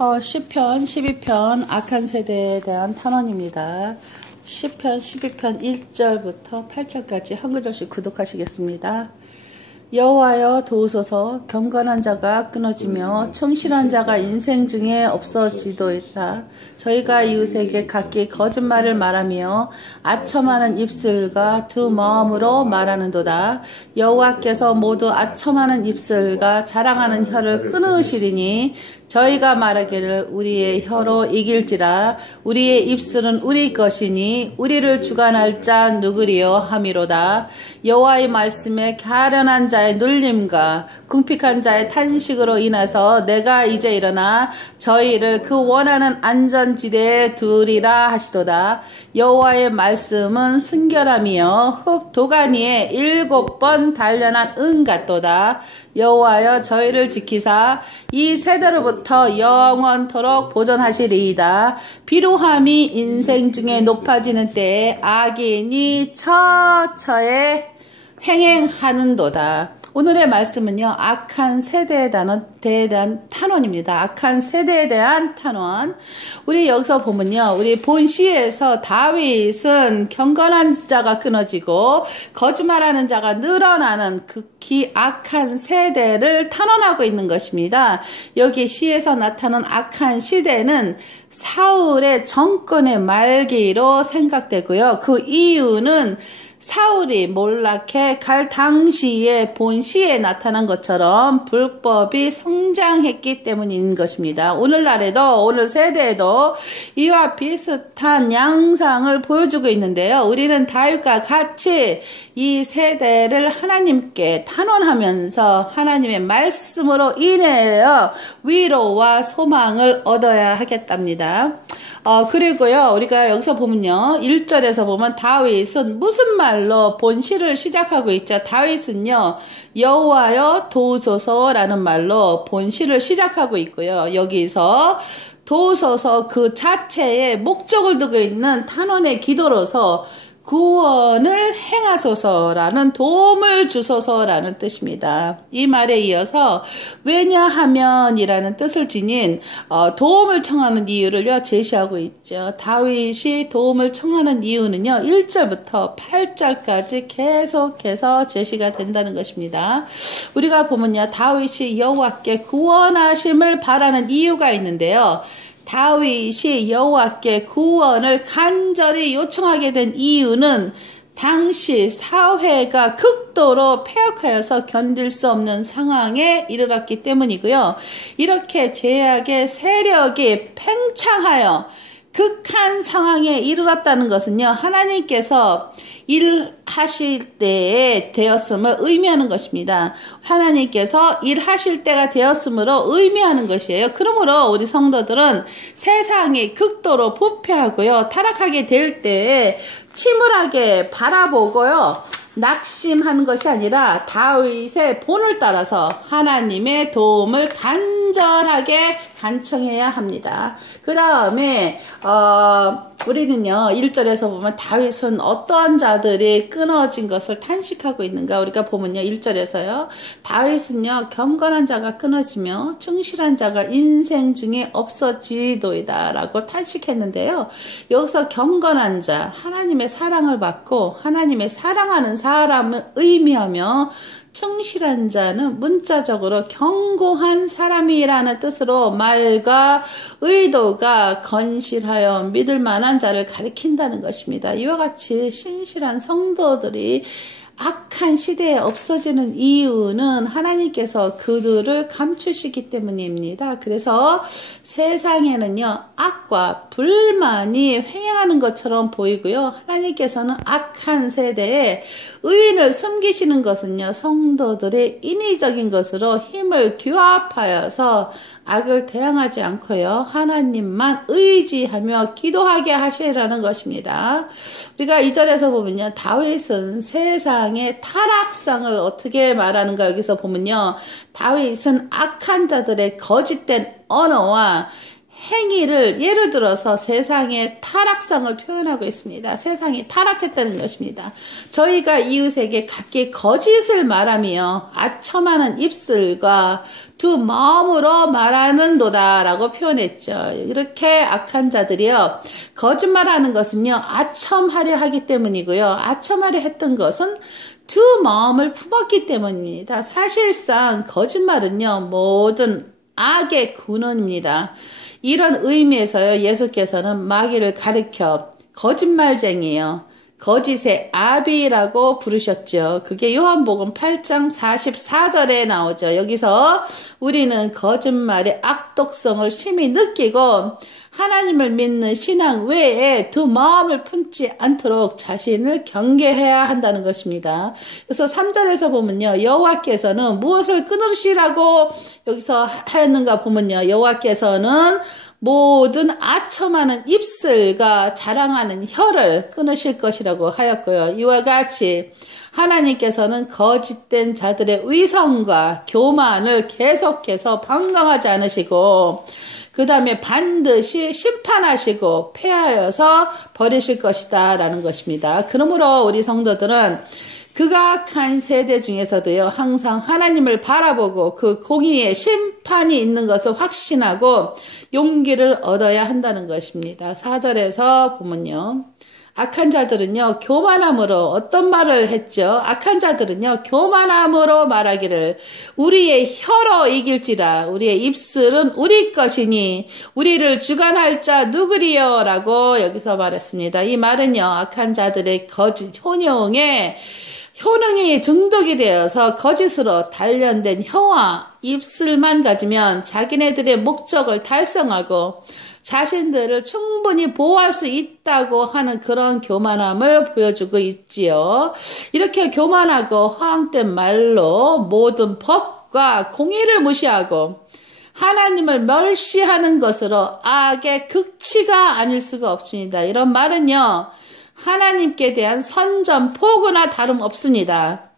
시편 12편 악한 세대에 대한 탄원입니다. 시편 12편 1절부터 8절까지 한 구절씩 구독하시겠습니다. 여호와여 도우소서. 경건한 자가 끊어지며 충실한 자가 인생 중에 없어지도이다. 저희가 이웃에게 각기 거짓말을 말하며 아첨하는 입술과 두 마음으로 말하는도다. 여호와께서 모두 아첨하는 입술과 자랑하는 혀를 끊으시리니 저희가 말하기를 우리의 혀로 이길지라. 우리의 입술은 우리 것이니 우리를 주관할 자 누구리요 함이로다. 여호와의 말씀에 가련한 자의 눌림과 궁핍한 자의 탄식으로 인해서 내가 이제 일어나 저희를 그 원하는 안전지대에 두리라 하시도다. 여호와의 말씀은 순결함이요 흙 도가니에 7번 단련한 은 같도다. 여호와여 저희를 지키사 이 세대로부터 영원토록 보존하시리이다. 비루함이 인생 중에 높아지는 때에 악인이 처처에 횡행하는도다. 오늘의 말씀은요, 악한 세대에 대한 탄원입니다. 악한 세대에 대한 탄원. 우리 여기서 보면요, 우리 본시에서 다윗은 경건한 자가 끊어지고 거짓말하는 자가 늘어나는 극히 악한 세대를 탄원하고 있는 것입니다. 여기 시에서 나타난 악한 시대는 사울의 정권의 말기로 생각되고요. 그 이유는 사울이 몰락해 갈 당시에 본시에 나타난 것처럼 불법이 성장했기 때문인 것입니다. 오늘날에도 오늘 세대에도 이와 비슷한 양상을 보여주고 있는데요. 우리는 다윗과 같이 이 세대를 하나님께 탄원하면서 하나님의 말씀으로 인하여 위로와 소망을 얻어야 하겠답니다. 그리고요, 우리가 여기서 보면요, 1절에서 보면 다윗은 무슨 말로 본시를 시작하고 있죠? 다윗은요, 여호와여 도우소서라는 말로 본시를 시작하고 있고요. 여기서 도우소서 그 자체에 목적을 두고 있는 탄원의 기도로서 구원을 행하소서라는 도움을 주소서라는 뜻입니다. 이 말에 이어서 왜냐하면이라는 뜻을 지닌 도움을 청하는 이유를요 제시하고 있죠. 다윗이 도움을 청하는 이유는요 1절부터 8절까지 계속해서 제시가 된다는 것입니다. 우리가 보면요 다윗이 여호와께 구원하심을 바라는 이유가 있는데요. 다윗이 여호와께 구원을 간절히 요청하게 된 이유는 당시 사회가 극도로 폐역하여서 견딜 수 없는 상황에 이르렀기 때문이고요. 이렇게 죄악의 세력이 팽창하여 극한 상황에 이르렀다는 것은요. 하나님께서 일하실 때에 되었음을 의미하는 것입니다. 하나님께서 일하실 때가 되었으므로 의미하는 것이에요. 그러므로 우리 성도들은 세상이 극도로 부패하고요. 타락하게 될 때에 침울하게 바라보고요. 낙심하는 것이 아니라 다윗의 본을 따라서 하나님의 도움을 간절하게 간청해야 합니다. 그 다음에 우리는요 1절에서 보면 다윗은 어떠한 자들이 끊어진 것을 탄식하고 있는가 우리가 보면요 1절에서요 다윗은요 경건한 자가 끊어지며 충실한 자가 인생 중에 없어지도이다 라고 탄식했는데요. 여기서 경건한 자 하나님의 사랑을 받고 하나님의 사랑하는 사람을 의미하며 충실한 자는 문자적으로 견고한 사람이라는 뜻으로 말과 의도가 건실하여 믿을 만한 자를 가리킨다는 것입니다. 이와 같이 신실한 성도들이 악한 시대에 없어지는 이유는 하나님께서 그들을 감추시기 때문입니다. 그래서 세상에는요 악과 불만이 횡행하는 것처럼 보이고요. 하나님께서는 악한 세대에 의인을 숨기시는 것은요 성도들의 인위적인 것으로 힘을 규합하여서 악을 대항하지 않고요 하나님만 의지하며 기도하게 하시라는 것입니다. 우리가 2절에서 보면요 다윗은 세상의 타락상을 어떻게 말하는가 여기서 보면요 다윗은 악한 자들의 거짓된 언어와 행위를 예를 들어서 세상의 타락상을 표현하고 있습니다. 세상이 타락했다는 것입니다. 저희가 이웃에게 각기 거짓을 말하며 아첨하는 입술과 두 마음으로 말하는도다 라고 표현했죠. 이렇게 악한 자들이요, 거짓말하는 것은요 아첨하려 하기 때문이고요, 아첨하려 했던 것은 두 마음을 품었기 때문입니다. 사실상 거짓말은요 모든 악의 근원입니다. 이런 의미에서요 예수께서는 마귀를 가리켜 거짓말쟁이요, 거짓의 아비라고 부르셨죠. 그게 요한복음 8장 44절에 나오죠. 여기서 우리는 거짓말의 악독성을 심히 느끼고 하나님을 믿는 신앙 외에 두 마음을 품지 않도록 자신을 경계해야 한다는 것입니다. 그래서 3절에서 보면요, 여호와께서는 무엇을 끊으시라고 여기서 하였는가 보면요, 여호와께서는 모든 아첨하는 입술과 자랑하는 혀를 끊으실 것이라고 하였고요. 이와 같이 하나님께서는 거짓된 자들의 위선과 교만을 계속해서 방강하지 않으시고 그 다음에 반드시 심판하시고 폐하여서 버리실 것이다 라는 것입니다. 그러므로 우리 성도들은 극악한 세대 중에서도요 항상 하나님을 바라보고 그 공의의 심판이 있는 것을 확신하고 용기를 얻어야 한다는 것입니다. 4절에서 보면요, 악한 자들은요 교만함으로 어떤 말을 했죠? 악한 자들은요 교만함으로 말하기를 우리의 혀로 이길지라, 우리의 입술은 우리 것이니 우리를 주관할 자 누구리요? 라고 여기서 말했습니다. 이 말은요 악한 자들의 거짓 효능이 중독이 되어서 거짓으로 단련된 혀와 입술만 가지면 자기네들의 목적을 달성하고 자신들을 충분히 보호할 수 있다고 하는 그런 교만함을 보여주고 있지요. 이렇게 교만하고 허황된 말로 모든 법과 공의를 무시하고 하나님을 멸시하는 것으로 악의 극치가 아닐 수가 없습니다. 이런 말은요 하나님께 대한 선전포고나 다름없습니다.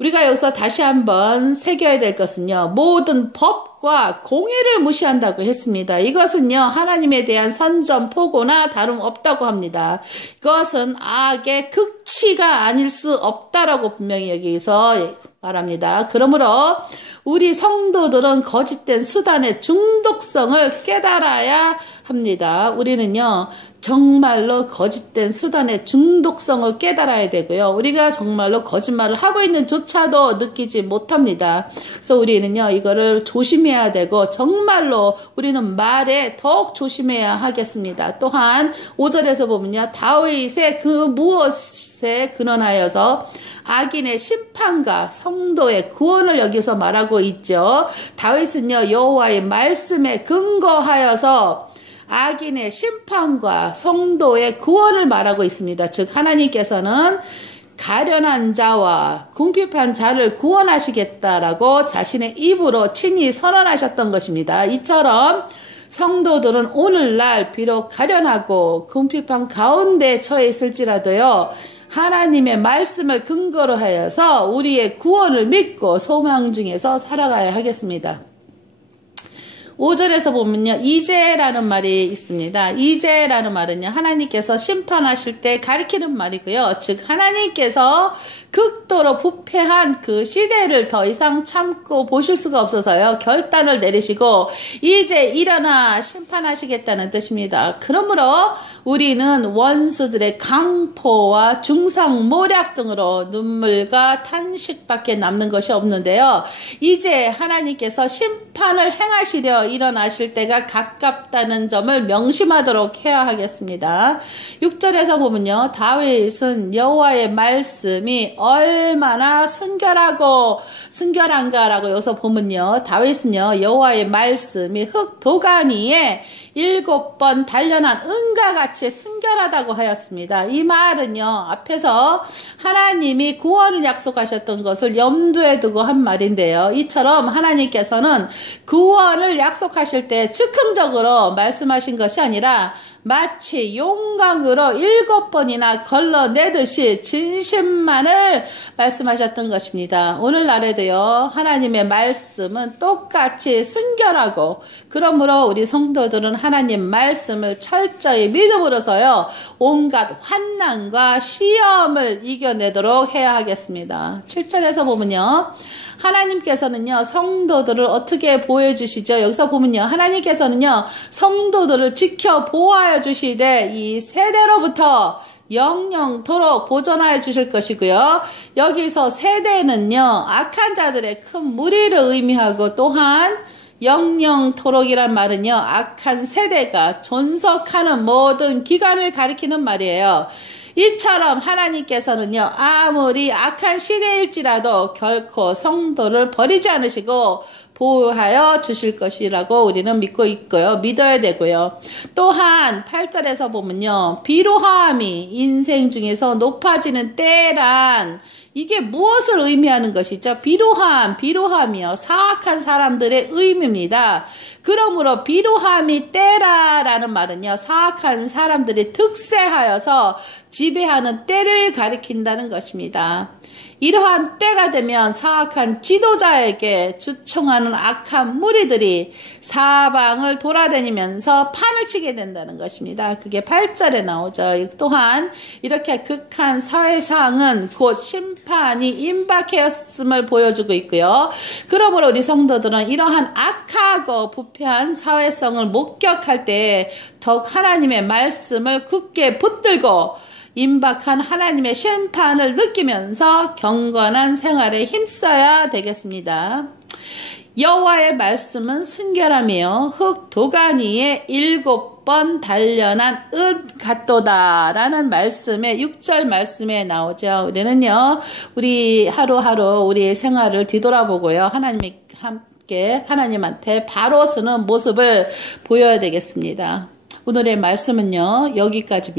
우리가 여기서 다시 한번 새겨야 될 것은요, 모든 법과 공의를 무시한다고 했습니다. 이것은요 하나님에 대한 선전포고나 다름없다고 합니다. 이것은 악의 극치가 아닐 수 없다라고 분명히 여기서 말합니다. 그러므로 우리 성도들은 거짓된 수단의 중독성을 깨달아야 합니다. 우리는요 정말로 거짓된 수단의 중독성을 깨달아야 되고요. 우리가 정말로 거짓말을 하고 있는 조차도 느끼지 못합니다. 그래서 우리는요 이거를 조심해야 되고 정말로 우리는 말에 더욱 조심해야 하겠습니다. 또한 5절에서 보면요, 다윗의 그 무엇에 근원하여서 악인의 심판과 성도의 구원을 여기서 말하고 있죠. 다윗은요 여호와의 말씀에 근거하여서 악인의 심판과 성도의 구원을 말하고 있습니다. 즉 하나님께서는 가련한 자와 궁핍한 자를 구원하시겠다라고 자신의 입으로 친히 선언하셨던 것입니다. 이처럼 성도들은 오늘날 비록 가련하고 궁핍한 가운데 처해 있을지라도요 하나님의 말씀을 근거로 하여서 우리의 구원을 믿고 소망 중에서 살아가야 하겠습니다. 5절에서 보면요, 이제라는 말이 있습니다. 이제라는 말은요, 하나님께서 심판하실 때 가리키는 말이고요. 즉 하나님께서 극도로 부패한 그 시대를 더 이상 참고 보실 수가 없어서요, 결단을 내리시고 이제 일어나 심판하시겠다는 뜻입니다. 그러므로 우리는 원수들의 강포와 중상모략 등으로 눈물과 탄식밖에 남는 것이 없는데요, 이제 하나님께서 심판을 행하시려 일어나실 때가 가깝다는 점을 명심하도록 해야 하겠습니다. 6절에서 보면요, 다윗은 여호와의 말씀이 얼마나 순결한가라고 여기서 보면요, 다윗은요 여호와의 말씀이 흙 도가니에 7번 단련한 은과 같이 순결하다고 하였습니다. 이 말은요 앞에서 하나님이 구원을 약속하셨던 것을 염두에 두고 한 말인데요, 이처럼 하나님께서는 구원을 약속하실 때 즉흥적으로 말씀하신 것이 아니라 마치 용광으로 7번이나 걸러내듯이 진심만을 말씀하셨던 것입니다. 오늘날에도요, 하나님의 말씀은 똑같이 순결하고, 그러므로 우리 성도들은 하나님 말씀을 철저히 믿음으로써요, 온갖 환난과 시험을 이겨내도록 해야 하겠습니다. 7절에서 보면요, 하나님께서는요, 성도들을 어떻게 보여주시죠? 여기서 보면요, 하나님께서는요, 성도들을 지켜 보호하여 주시되 이 세대로부터 영영토록 보존하여 주실 것이고요. 여기서 세대는요, 악한 자들의 큰 무리를 의미하고, 또한 영영토록이란 말은요, 악한 세대가 존속하는 모든 기간을 가리키는 말이에요. 이처럼 하나님께서는요, 아무리 악한 시대일지라도 결코 성도를 버리지 않으시고 보호하여 주실 것이라고 우리는 믿고 있고요. 믿어야 되고요. 또한 8절에서 보면요, 비루함이 인생 중에서 높아지는 때란, 이게 무엇을 의미하는 것이죠? 비루함이요, 사악한 사람들의 의미입니다. 그러므로 비루함이 때라라는 말은요, 사악한 사람들이 득세하여서 지배하는 때를 가리킨다는 것입니다. 이러한 때가 되면 사악한 지도자에게 주청하는 악한 무리들이 사방을 돌아다니면서 판을 치게 된다는 것입니다. 그게 8절에 나오죠. 또한 이렇게 극한 사회상은 곧 심판이 임박하였음을 보여주고 있고요. 그러므로 우리 성도들은 이러한 악하고 부패한 사회성을 목격할 때 더욱 하나님의 말씀을 굳게 붙들고 임박한 하나님의 심판을 느끼면서 경건한 생활에 힘써야 되겠습니다. 여호와의 말씀은 순결함이요, 흙 도가니에 7번 단련한 은 같도다 라는 말씀에 6절 말씀에 나오죠. 우리는요, 우리 하루하루 우리의 생활을 뒤돌아보고요, 하나님한테 바로 서는 모습을 보여야 되겠습니다. 오늘의 말씀은요, 여기까지입니다.